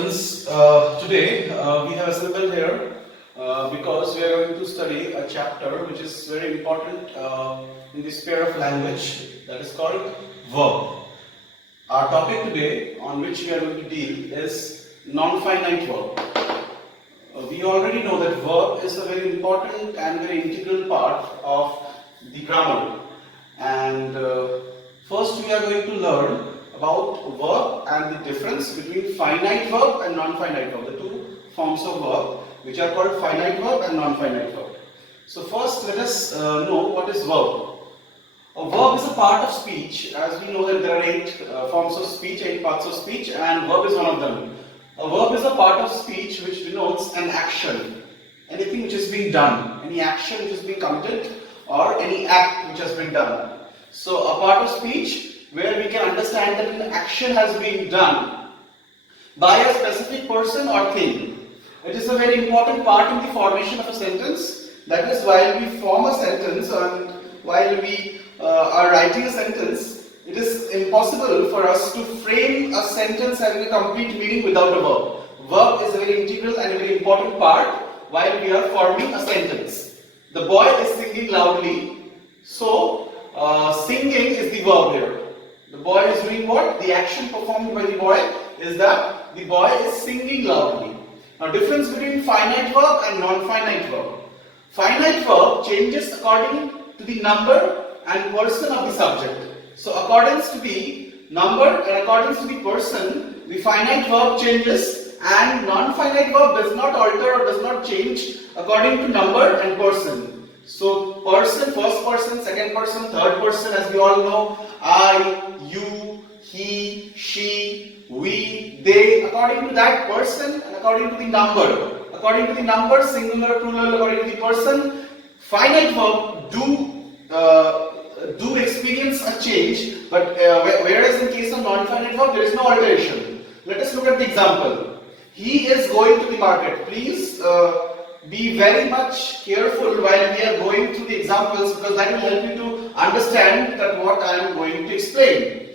students, today we have assembled here because we are going to study a chapter which is very important in the sphere of language, that is called verb. Our topic today on which we are going to deal is non-finite verb. We already know that verb is a very important and very integral part of the grammar, and first we are going to learn about verb and the difference between finite verb and non-finite verb, the two forms of verb which are called finite verb and non-finite verb. So first let us know what is verb. A verb is a part of speech. As we know that there are 8 forms of speech, 8 parts of speech, and verb is one of them. A verb is a part of speech which denotes an action, anything which is being done, any action which is being committed or any act which has been done. So a part of speech where we can understand that an action has been done by a specific person or thing. It is a very important part in the formation of a sentence. That is, while we form a sentence and while we are writing a sentence, it is impossible for us to frame a sentence having a complete meaning without a verb. Verb is a very integral and a very important part while we are forming a sentence. The boy is singing loudly, so singing is the verb here. The boy is doing what? The action performed by the boy is that the boy is singing loudly. Now, difference between finite verb and non-finite verb. Finite verb changes according to the number and person of the subject. So, according to the number and according to the person, the finite verb changes, and non-finite verb does not alter or does not change according to number and person. So, person, first person, second person, third person, as we all know, I, you, he, she, we, they, according to that person and according to the number. According to the number, singular, plural, according to the person, finite verb do experience a change, but whereas in case of non-finite verb, there is no alteration. Let us look at the example. He is going to the market. Please be very much careful while we are going through the examples, because that will help you to understand that what I am going to explain.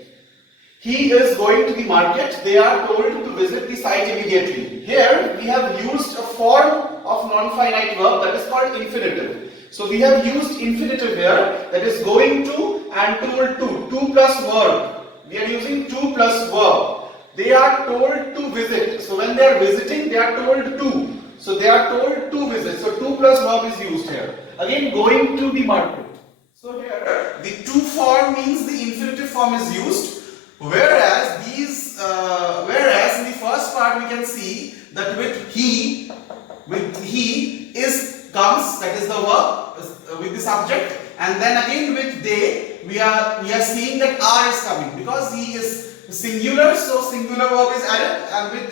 He is going to the market. They are told to visit the site immediately. Here we have used a form of non-finite verb that is called infinitive. So we have used infinitive here, that is going to and told to, 2 plus verb. We are using 2 plus verb. They are told to visit. So when they are visiting, they are told to. So they are told to visit. So 2 plus verb is used here. Again, going to the market. So here the to form means the infinitive form is used. Whereas in the first part we can see that with he is comes, that is the verb with the subject, and then again with they we are seeing that are is coming because he is singular, so singular verb is added, and with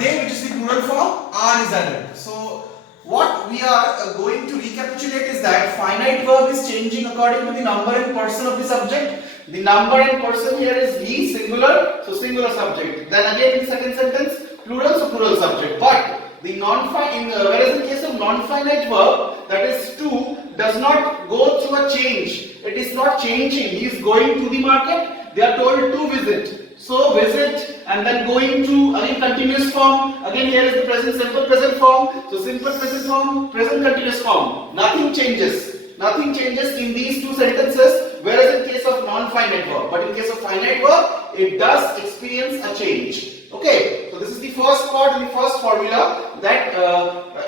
they, which is the plural form, are is added. So what we are going to recapitulate is that finite verb is changing according to the number and person of the subject. The number and person here is he, singular, so singular subject. Then again in second sentence, plural, so plural subject. But the whereas in case of non-finite verb, that is to, does not go through a change. It is not changing. He is going to the market. They are told to visit. So visit and then going to, again continuous form. Again here is the present simple present form. So simple present form, present continuous form. Nothing changes. Nothing changes in these two sentences, whereas in case of non-finite verb. But in case of finite verb, it does experience a change. Okay, so this is the first part, the first formula that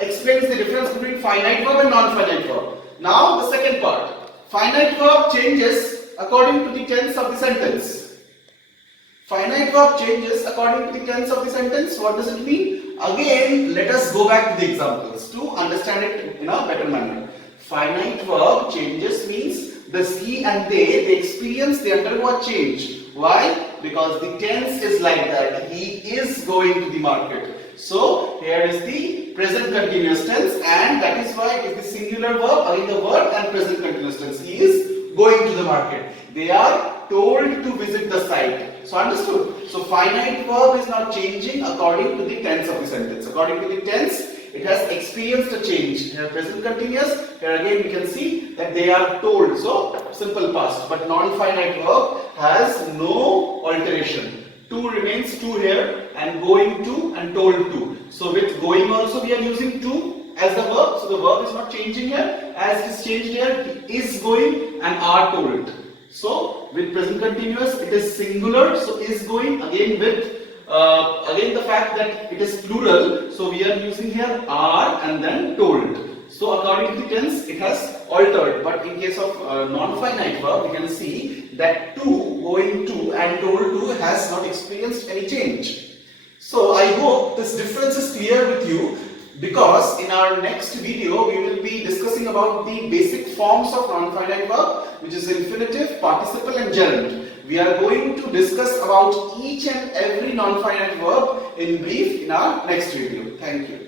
explains the difference between finite verb and non-finite verb. Now the second part. Finite verb changes according to the tense of the sentence. Finite verb changes according to the tense of the sentence. What does it mean? Again, let us go back to the examples to understand it in a better manner. Finite verb changes means the he and they experience, they undergo a change. Why? Because the tense is like that. He is going to the market. So here is the present continuous tense, and that is why it is the singular verb, again the verb and present continuous tense. He is going to the market. They are told to visit the site. So understood? So finite verb is now changing according to the tense of the sentence. According to the tense, it has experienced a change. Here present continuous, here again we can see that they are told. So simple past. But non-finite verb has no alteration. To remains to here, and going to and and told to. So with going also we are using to as the verb. So the verb is not changing here. As it is changed here, is going and are told. So with present continuous it is singular. So is going, again with again the fact that it is plural. So we are using here are and then told. So according to the tense it has altered, but in case of non-finite verb we can see that to, going to and told to has not experienced any change. So I hope this difference is clear with you, because in our next video we will be discussing about the basic forms of non-finite verb, which is infinitive, participle and gerund. We are going to discuss about each and every non-finite verb in brief in our next video. Thank you.